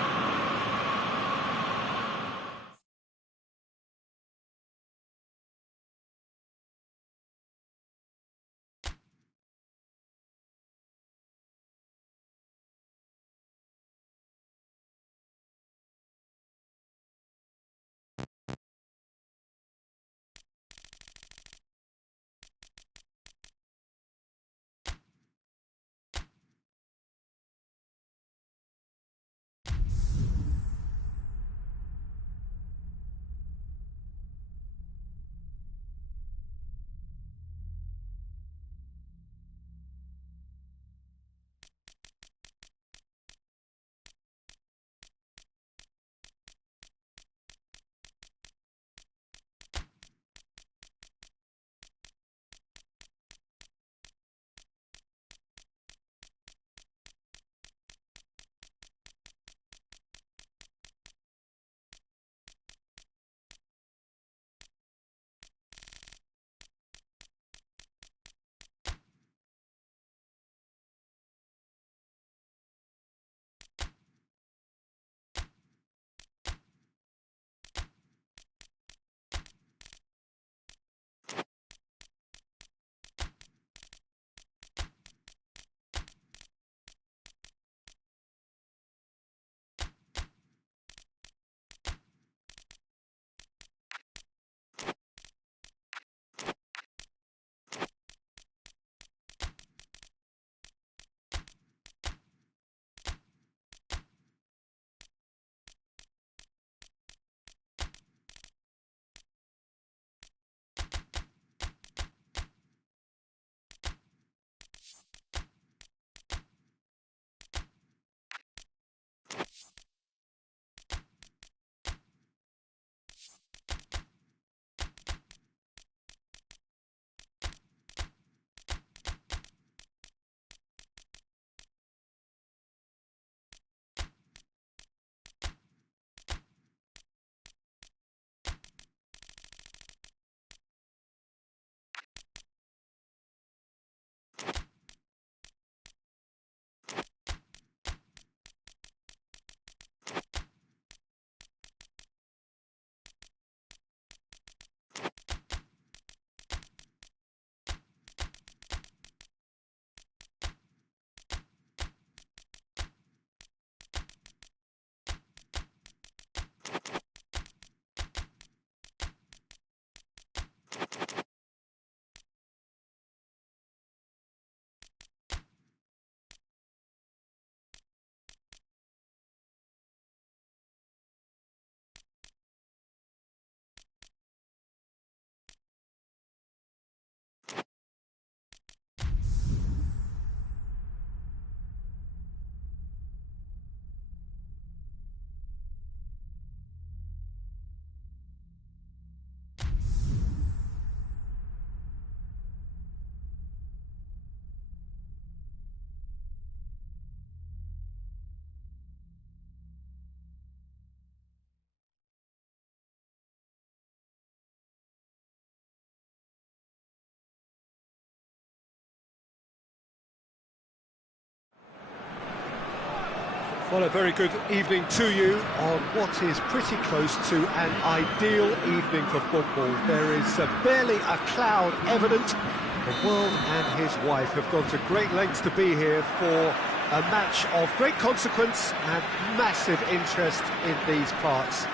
Well, a very good evening to you on what is pretty close to an ideal evening for football. There is barely a cloud evident. The world and his wife have gone to great lengths to be here for a match of great consequence and massive interest in these parts.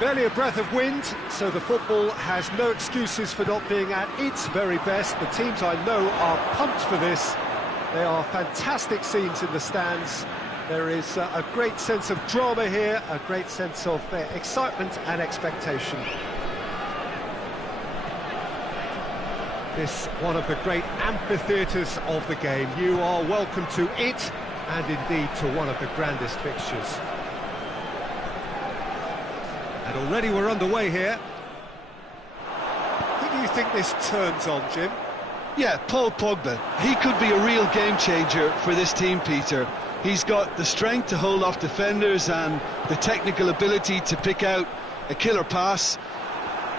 Barely a breath of wind, so the football has no excuses for not being at its very best. The teams I know are pumped for this. They are fantastic scenes in the stands. There is a great sense of drama here, a great sense of excitement and expectation. This one of the great amphitheatres of the game. You are welcome to it, and indeed to one of the grandest fixtures. And already we're underway here. Who do you think this turns on, Jim? Yeah, Paul Pogba. He could be a real game changer for this team, Peter. He's got the strength to hold off defenders and the technical ability to pick out a killer pass.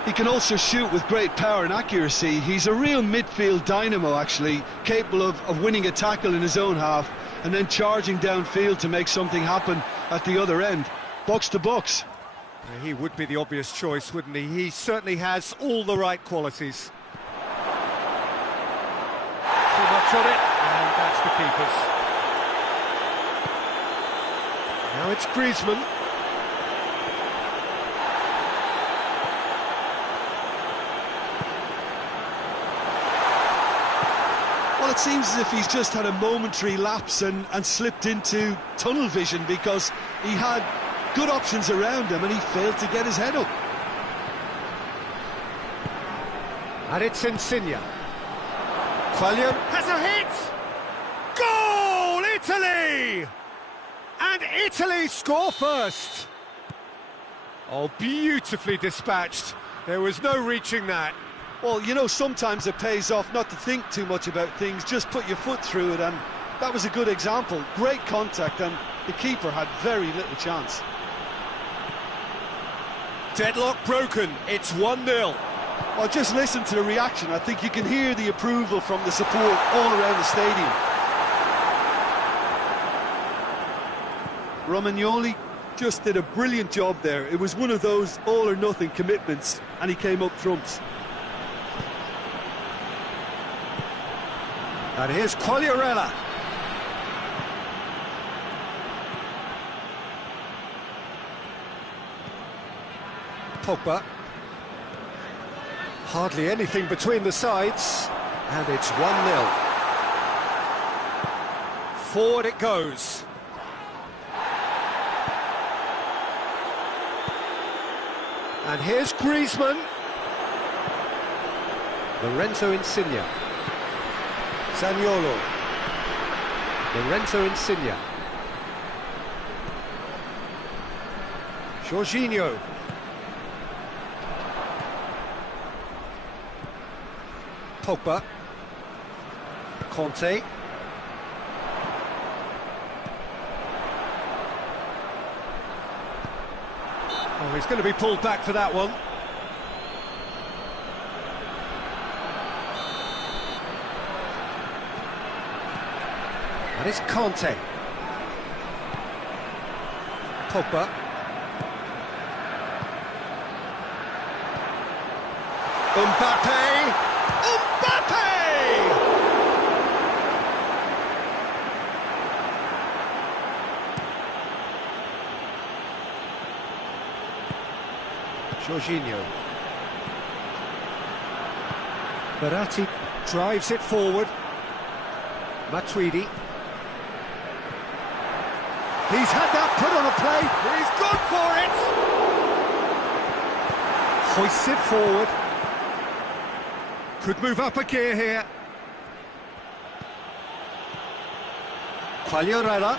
He can also shoot with great power and accuracy. He's a real midfield dynamo, actually, capable of winning a tackle in his own half and then charging downfield to make something happen at the other end. Box to box. He would be the obvious choice, wouldn't he? He certainly has all the right qualities. Too much on it, and that's the keeper's. Now it's Griezmann. Well, it seems as if he's just had a momentary lapse and slipped into tunnel vision, because he had good options around him and he failed to get his head up. And it's Insigne. Quagliarella has a hit! Goal, Italy! And Italy score first. Oh, beautifully dispatched. There was no reaching that. Well, you know, sometimes it pays off not to think too much about things, just put your foot through it, and that was a good example. Great contact, and the keeper had very little chance. Deadlock broken, it's 1-0. Well, just listen to the reaction. I think you can hear the approval from the support all around the stadium. Romagnoli just did a brilliant job there. It was one of those all-or-nothing commitments, and he came up trumps. And here's Quagliarella. Pogba. Hardly anything between the sides, and it's 1-0. Forward it goes. And here's Griezmann. Lorenzo Insigne. Zaniolo. Lorenzo Insigne. Jorginho. Pogba. Conte. Oh, he's going to be pulled back for that one. And it's Conte. Pogba. Mbappe! Mbappe! Jorginho. Verratti drives it forward. Matuidi. He's had that put on a plate. He's gone for it. Hoists it forward. Could move up a gear here. Quagliarella.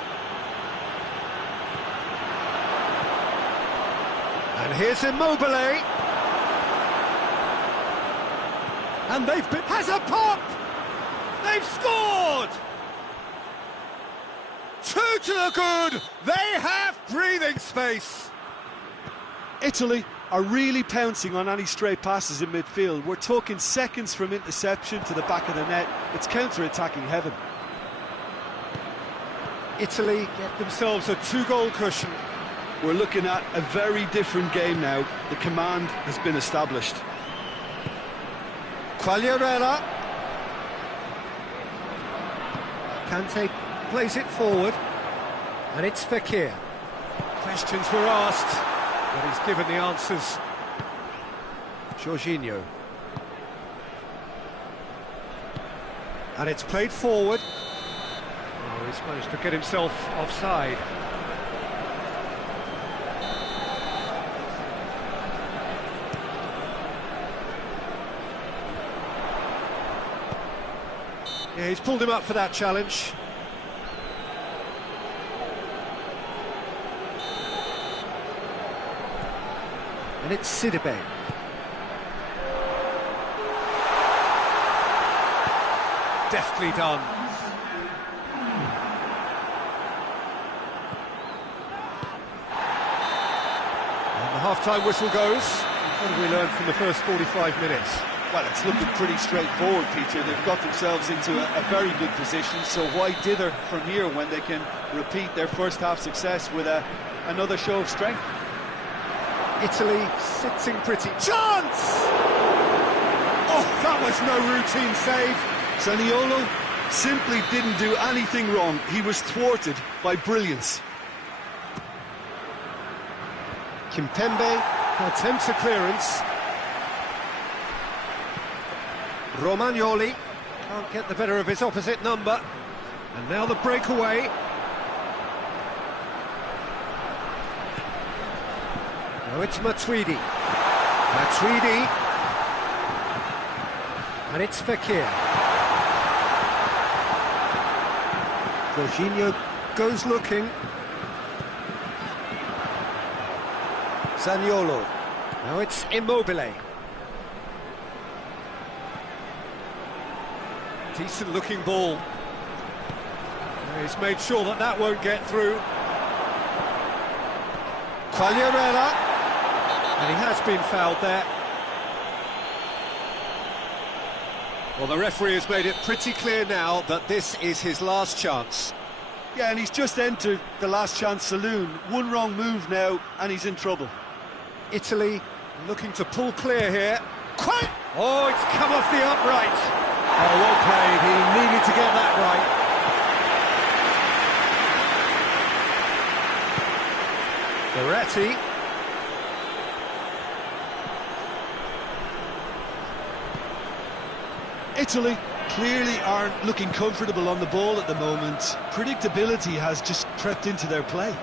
And here's Immobile. And they've been... Has a pop! They've scored! 2 to the good! They have breathing space! Italy are really pouncing on any stray passes in midfield. We're talking seconds from interception to the back of the net. It's counter-attacking heaven. Italy get themselves a 2-goal cushion. We're looking at a very different game now. The command has been established. Quagliarella. Kante plays it forward. And it's Fekir. Questions were asked, but he's given the answers. Jorginho. And it's played forward. Oh, he's managed to get himself offside. Yeah, he's pulled him up for that challenge. And it's Sidibe. deftly done. And the half-time whistle goes. What have we learned from the first 45 minutes? Well, it's looking pretty straightforward, Peter. They've got themselves into a very good position, so why dither from here when they can repeat their first half success with another show of strength? Italy sitting pretty. Chance! Oh, that was no routine save. Zaniolo simply didn't do anything wrong. He was thwarted by brilliance. Kimpembe attempts a clearance. Romagnoli can't get the better of his opposite number. And now the breakaway. Now it's Matuidi. Matuidi. And it's Fekir. Jorginho goes looking. Zaniolo. Now it's Immobile. Decent looking ball. He's made sure that that won't get through. Quagliarella. And he has been fouled there. Well, the referee has made it pretty clear now that this is his last chance. Yeah, and he's just entered the last chance saloon. One wrong move now, and he's in trouble. Italy looking to pull clear here. Oh, it's come off the upright. Oh, well played. He needed to get that right. Verratti. Italy clearly aren't looking comfortable on the ball at the moment. Predictability has just crept into their play.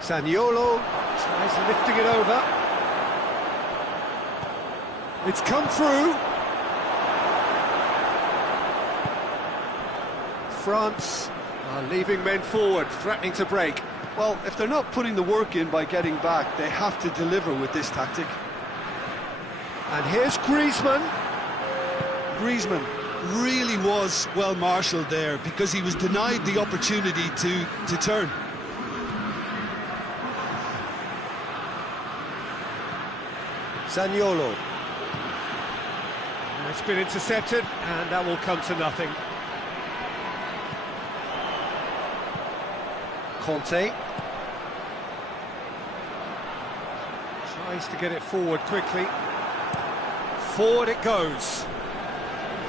Zaniolo tries lifting it over. It's come through. France are leaving men forward, threatening to break. Well, if they're not putting the work in by getting back, they have to deliver with this tactic. And here's Griezmann. Griezmann really was well marshalled there because he was denied the opportunity to turn. Zaniolo. It's been intercepted, and that will come to nothing. Conte. Tries to get it forward quickly. Forward it goes.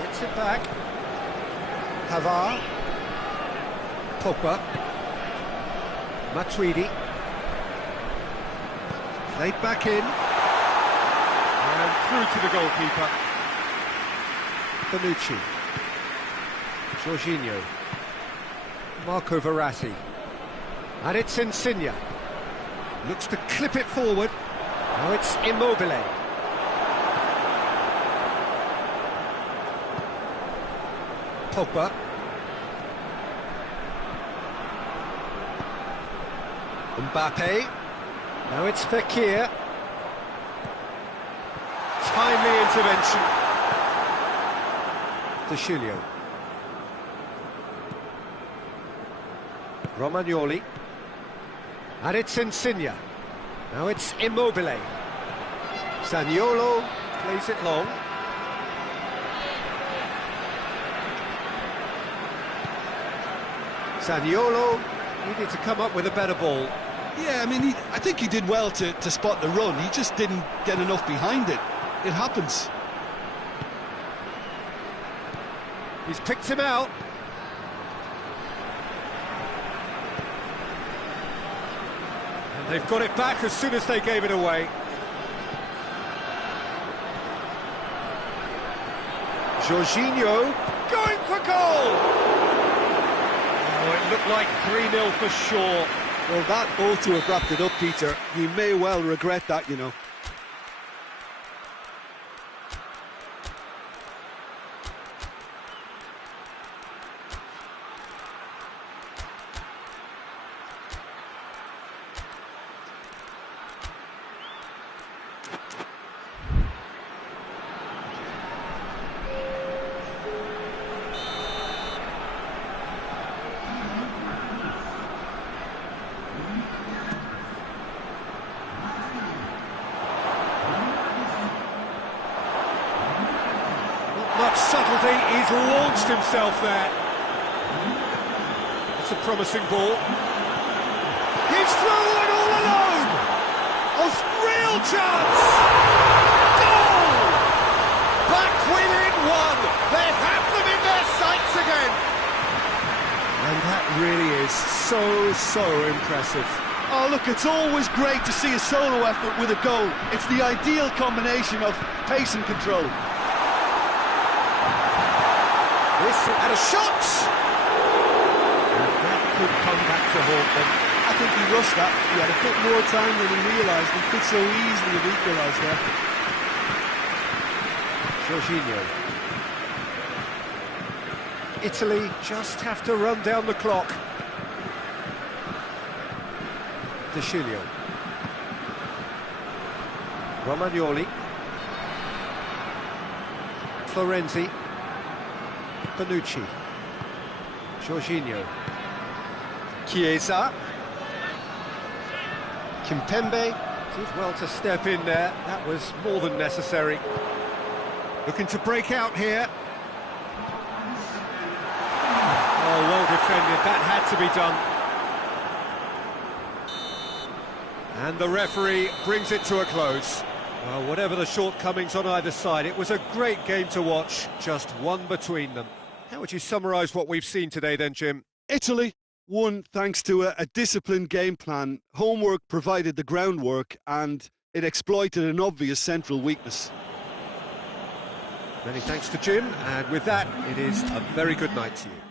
Hits it back. Pavard. Pogba. Matuidi. Played back in. And through to the goalkeeper. Bonucci. Jorginho. Marco Verratti. And it's Insigne. Looks to clip it forward. Now it's Immobile. Pogba. Mbappe. Now it's Fekir. Timely intervention. De Chilio. Romagnoli. And it's Insigne. Now it's Immobile. Zaniolo plays it long. Zaniolo needed to come up with a better ball. Yeah, I mean, I think he did well to spot the run. He just didn't get enough behind it. It happens. He's picked him out. And they've got it back as soon as they gave it away. Jorginho going for goal! Oh, it looked like 3-0 for sure. Well, that ought to have wrapped it up, Peter. You may well regret that, you know. Baldi, he's launched himself there. It's a promising ball. He's through and all alone! A real chance! Goal! Back within one! They have them in their sights again! And that really is so impressive. Oh, look, it's always great to see a solo effort with a goal. It's the ideal combination of pace and control. This and a shot! And that could come back to haunt them. I think he rushed that. He had a bit more time than he realised. He could so easily have equalised there. Jorginho. Italy just have to run down the clock. De Sciglio. Romagnoli. Florenzi. Bonucci. Jorginho. Chiesa. Kimpembe did well to step in there. That was more than necessary. Looking to break out here. Oh, well defended. That had to be done. And the referee brings it to a close. Well, whatever the shortcomings on either side, it was a great game to watch, just one between them. How would you summarise what we've seen today then, Jim? Italy won thanks to a disciplined game plan. Homework provided the groundwork and it exploited an obvious central weakness. Many thanks to Jim, and with that, it is a very good night to you.